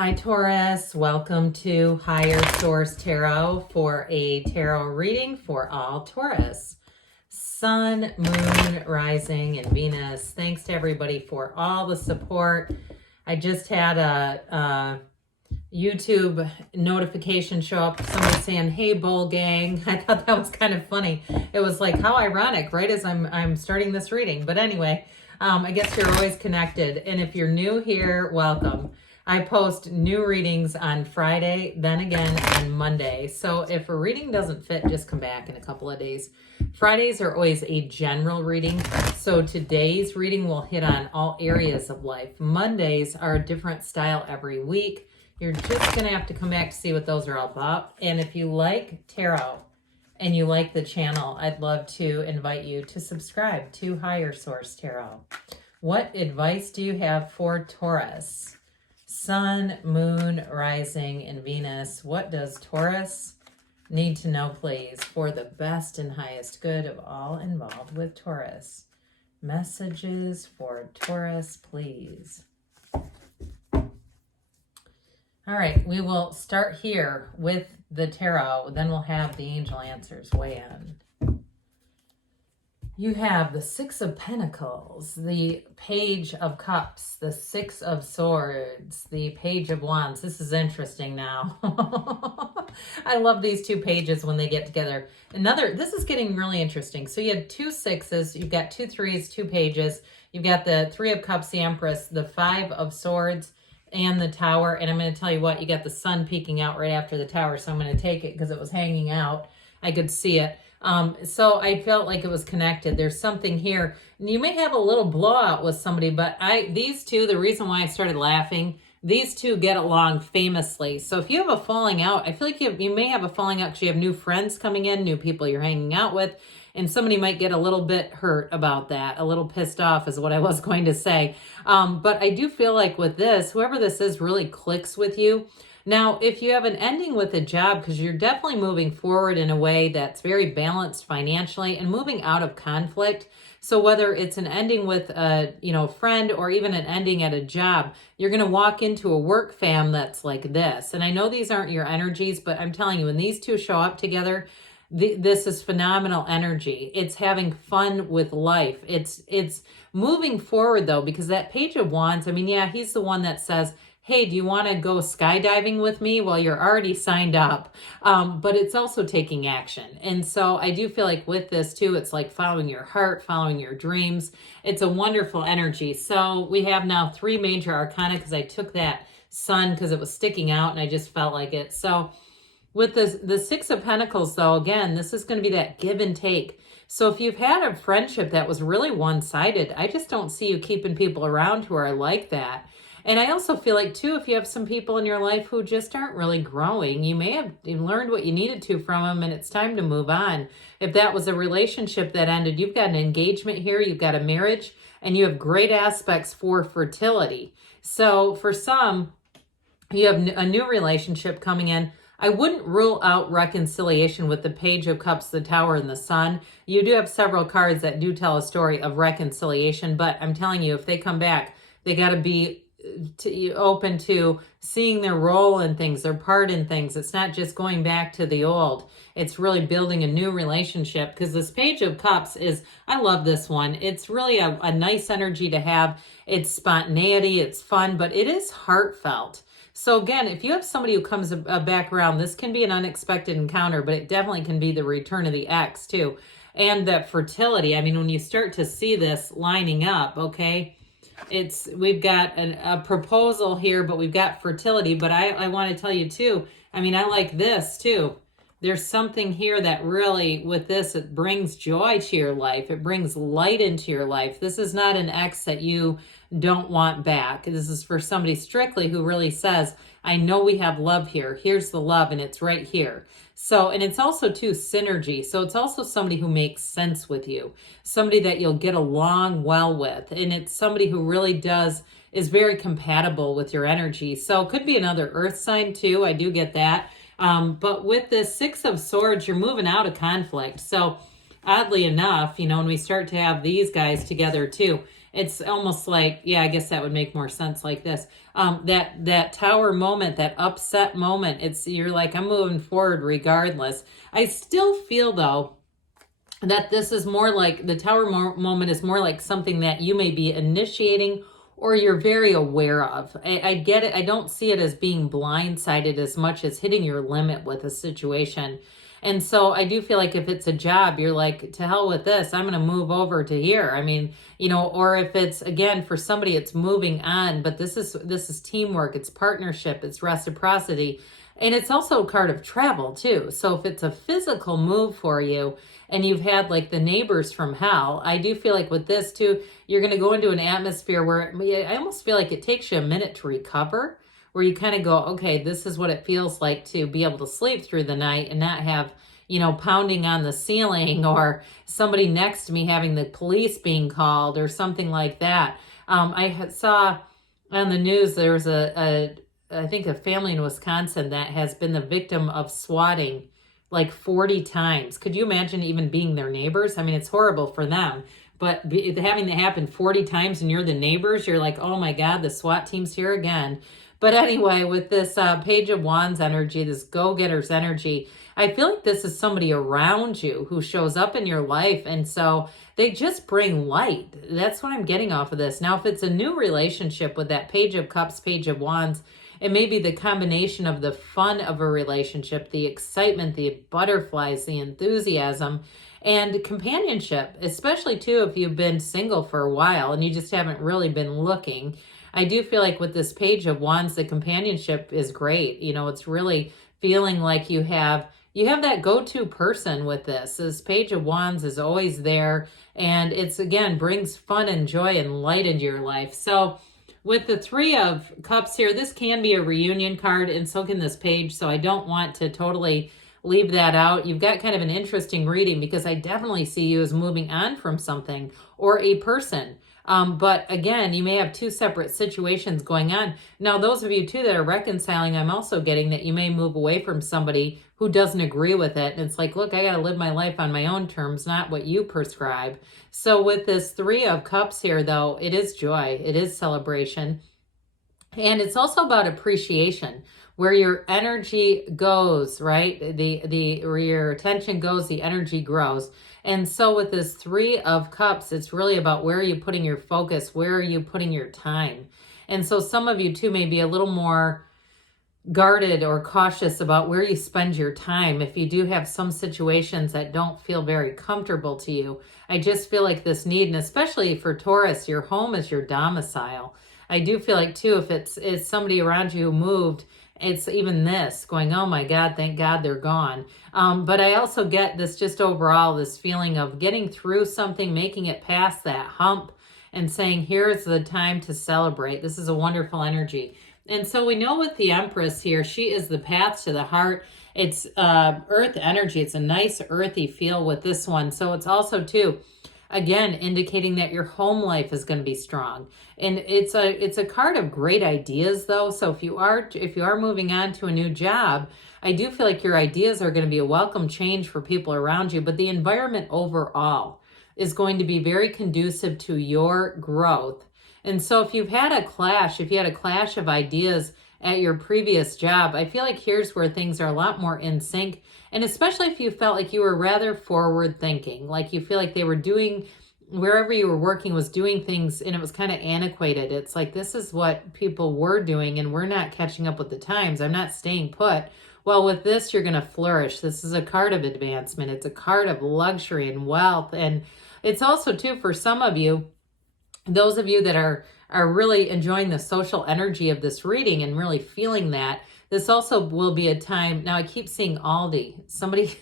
Hi Taurus, welcome to Higher Source Tarot for a tarot reading for all Taurus. Sun, Moon, Rising, and Venus. Thanks to everybody for all the support. I just had a YouTube notification show up, somebody saying, "Hey Bull Gang." I thought that was kind of funny. It was like, how ironic, right, as I'm starting this reading. But anyway, I guess you're always connected. And if you're new here, welcome. I post new readings on Friday, then again on Monday. So if a reading doesn't fit, just come back in a couple of days. Fridays are always a general reading. So today's reading will hit on all areas of life. Mondays are a different style every week. You're just going to have to come back to see what those are all about. And if you like tarot and you like the channel, I'd love to invite you to subscribe to Higher Source Tarot. What advice do you have for Taurus? Sun, Moon, Rising, and Venus. What does Taurus need to know, please, for the best and highest good of all involved with Taurus? Messages for Taurus, please. All right, we will start here with the tarot. Then we'll have the angel answers weigh in. You have the Six of Pentacles, the Page of Cups, the Six of Swords, the Page of Wands. This is interesting now. I love these two pages when they get together. This is getting really interesting. So you had two sixes, you've got two threes, two pages. You've got the Three of Cups, the Empress, the Five of Swords, and the Tower. And I'm going to tell you what, you got the sun peeking out right after the Tower. So I'm going to take it because it was hanging out. I could see it. So I felt like it was connected. There's something here. And you may have a little blowout with somebody, but these two, the reason why I started laughing, these two get along famously. So if you have a falling out, I feel like you may have a falling out because you have new friends coming in, new people you're hanging out with, and somebody might get a little bit hurt about that. A little pissed off is what I was going to say. But I do feel like with this, whoever this is really clicks with you. Now, if you have an ending with a job, because you're definitely moving forward in a way that's very balanced financially and moving out of conflict. So whether it's an ending with a friend or even an ending at a job, you're going to walk into a work fam that's like this. And I know these aren't your energies, but I'm telling you, when these two show up together, this is phenomenal energy. It's having fun with life. It's moving forward though, because that Page of Wands, I mean, yeah, he's the one that says, hey, do you want to go skydiving with me? Well, you're already signed up, but it's also taking action. And so I do feel like with this too, it's like following your heart, following your dreams. It's a wonderful energy. So we have now three major arcana because I took that sun because it was sticking out and I just felt like it. So with the Six of Pentacles though, again, this is going to be that give and take. So if you've had a friendship that was really one-sided, I just don't see you keeping people around who are like that. And I also feel like, too, if you have some people in your life who just aren't really growing, you may have learned what you needed to from them, and it's time to move on. If that was a relationship that ended, you've got an engagement here, you've got a marriage, and you have great aspects for fertility. So for some, you have a new relationship coming in. I wouldn't rule out reconciliation with the Page of Cups, the Tower, and the Sun. You do have several cards that do tell a story of reconciliation, but I'm telling you, if they come back, they got to be open to seeing their role in things, their part in things. It's not just going back to the old. It's really building a new relationship, because this Page of Cups is, I love this one. It's really a nice energy to have. It's spontaneity, it's fun, but it is heartfelt. So again, if you have somebody who comes back around, this can be an unexpected encounter, but it definitely can be the return of the ex too. And that fertility, I mean, when you start to see this lining up, okay, we've got a proposal here, but we've got fertility. But I want to tell you too, I mean, I like this too. There's something here that really, with this, it brings joy to your life. It brings light into your life. This is not an ex that you don't want back. This is for somebody strictly who really says, I know we have love here. Here's the love, and it's right here. So, and it's also too synergy. So it's also somebody who makes sense with you, somebody that you'll get along well with. And it's somebody who really is very compatible with your energy. So it could be another earth sign too. I do get that. But with this Six of Swords, you're moving out of conflict. So oddly enough, when we start to have these guys together too, It's almost like, yeah, I guess that would make more sense like this. That tower moment, that upset moment, you're like, I'm moving forward regardless. I still feel though that this is more like the tower moment is more like something that you may be initiating or you're very aware of. I get it. I don't see it as being blindsided as much as hitting your limit with a situation. And so I do feel like if it's a job, you're like, to hell with this, I'm going to move over to here. I mean, or if it's, again, for somebody, it's moving on, but this is teamwork, it's partnership, it's reciprocity. And it's also a card of travel too. So if it's a physical move for you and you've had like the neighbors from hell, I do feel like with this too, you're going to go into an atmosphere where I almost feel like it takes you a minute to recover, where you kind of go, okay, this is what it feels like to be able to sleep through the night and not have, pounding on the ceiling or somebody next to me having the police being called or something like that. I saw on the news, there was I think a family in Wisconsin that has been the victim of swatting like 40 times. Could you imagine even being their neighbors? I mean, it's horrible for them, but having that happen 40 times and you're the neighbors, you're like, oh my God, the SWAT team's here again. But anyway, with this Page of Wands energy, this go-getter's energy, I feel like this is somebody around you who shows up in your life. And so they just bring light. That's what I'm getting off of this. Now, if it's a new relationship with that Page of Cups, Page of Wands, it may be the combination of the fun of a relationship, the excitement, the butterflies, the enthusiasm, and companionship, especially too if you've been single for a while and you just haven't really been looking. I do feel like with this Page of Wands, the companionship is great. It's really feeling like you have that go-to person with this. This Page of Wands is always there, and it's, again, brings fun and joy and light into your life. So with the Three of Cups here, this can be a reunion card, and so can this page, so I don't want to totally leave that out. You've got kind of an interesting reading because I definitely see you as moving on from something or a person. But again, you may have two separate situations going on. Now, those of you too that are reconciling, I'm also getting that you may move away from somebody who doesn't agree with it. And it's like, look, I got to live my life on my own terms, not what you prescribe. So with this Three of Cups here, though, it is joy. It is celebration. And it's also about appreciation. Where your energy goes, right? Where your attention goes, the energy grows. And so with this Three of Cups, it's really about where are you putting your focus? Where are you putting your time? And so some of you too may be a little more guarded or cautious about where you spend your time. If you do have some situations that don't feel very comfortable to you, I just feel like this need, and especially for Taurus, your home is your domicile. I do feel like too, if it's somebody around you who moved, it's even this going, oh my God, thank God they're gone. But I also get this just overall, this feeling of getting through something, making it past that hump and saying, here's the time to celebrate. This is a wonderful energy. And so we know with the Empress here, she is the path to the heart. It's earth energy. It's a nice earthy feel with this one. So it's also too, again, indicating that your home life is going to be strong. And it's a card of great ideas though. So if you are moving on to a new job, I do feel like your ideas are going to be a welcome change for people around you, but the environment overall is going to be very conducive to your growth. And so if you had a clash of ideas at your previous job, I feel like here's where things are a lot more in sync. And especially if you felt like you were rather forward thinking, like you feel like they were doing, wherever you were working was doing things and it was kind of antiquated. It's like, this is what people were doing and we're not catching up with the times. I'm not staying put. Well, with this, you're going to flourish. This is a card of advancement. It's a card of luxury and wealth. And it's also too, for some of you, those of you that are really enjoying the social energy of this reading and really feeling that, this also will be a time. Now I keep seeing Aldi, somebody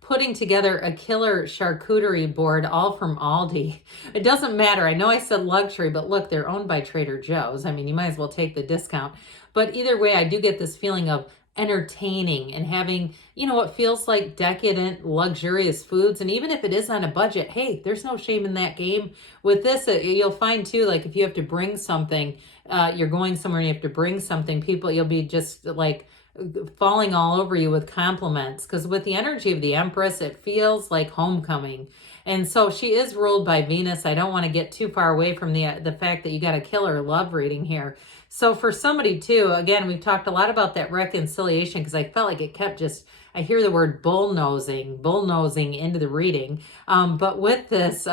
putting together a killer charcuterie board, all from Aldi. It doesn't matter. I know I said luxury, but look, they're owned by Trader Joe's. I mean, you might as well take the discount. But either way, I do get this feeling of entertaining and having, what feels like decadent, luxurious foods. And even if it is on a budget, hey, there's no shame in that game. With this, you'll find too, like if you have to bring something, you're going somewhere and you have to bring something, you'll be just like falling all over you with compliments. Because with the energy of the Empress, it feels like homecoming. And so she is ruled by Venus. I don't want to get too far away from the fact that you got a killer love reading here. So for somebody too, again, we've talked a lot about that reconciliation because I felt like it kept just, I hear the word bullnosing into the reading. But with this,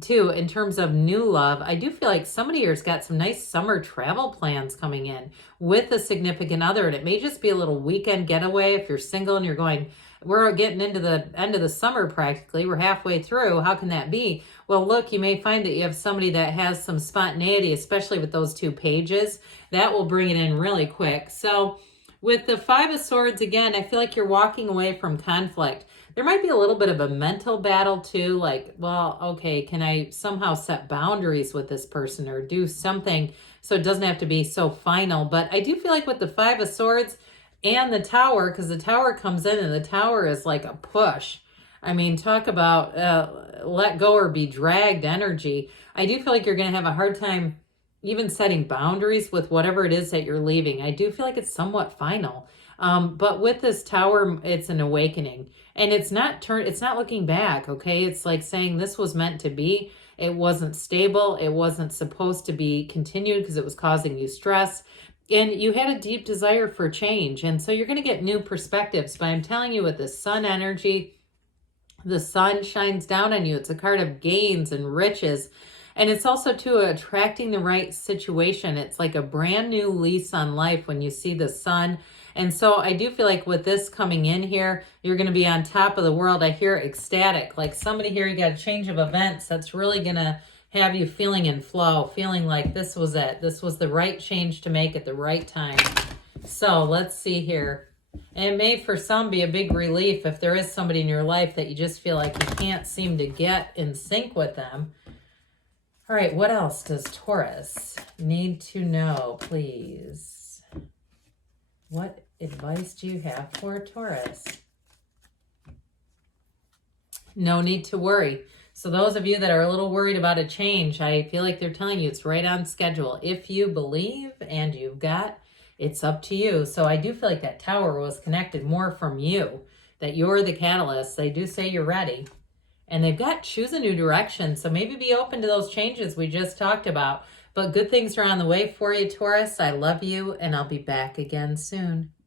too, in terms of new love, I do feel like somebody here's got some nice summer travel plans coming in with a significant other. And it may just be a little weekend getaway if you're single and you're going, we're getting into the end of the summer practically. We're halfway through. How can that be? Well, look, you may find that you have somebody that has some spontaneity, especially with those 2 pages. That will bring it in really quick. So with the 5 of Swords, again, I feel like you're walking away from conflict. There might be a little bit of a mental battle too, like, well, okay, can I somehow set boundaries with this person or do something so it doesn't have to be so final? But I do feel like with the 5 of Swords and the Tower, because the Tower comes in and the Tower is like a push. I mean, talk about let go or be dragged energy. I do feel like you're going to have a hard time even setting boundaries with whatever it is that you're leaving. I do feel like it's somewhat final. But with this Tower, it's an awakening. And it's not looking back, okay? It's like saying this was meant to be. It wasn't stable. It wasn't supposed to be continued because it was causing you stress. And you had a deep desire for change. And so you're going to get new perspectives. But I'm telling you, with the Sun energy, the sun shines down on you. It's a card of gains and riches. And it's also, too, attracting the right situation. It's like a brand new lease on life when you see the sun. And so I do feel like with this coming in here, you're going to be on top of the world. I hear ecstatic. Like somebody here, you got a change of events that's really going to have you feeling in flow, feeling like this was it. This was the right change to make at the right time. So let's see here. And it may for some be a big relief if there is somebody in your life that you just feel like you can't seem to get in sync with them. All right, what else does Taurus need to know, please? What advice do you have for Taurus? No need to worry. So those of you that are a little worried about a change, I feel like they're telling you it's right on schedule. If you believe and you've got, it's up to you. So I do feel like that Tower was connected more from you, that you're the catalyst. They do say you're ready. And they've got choose a new direction. So maybe be open to those changes we just talked about. But good things are on the way for you, Taurus. I love you, and I'll be back again soon.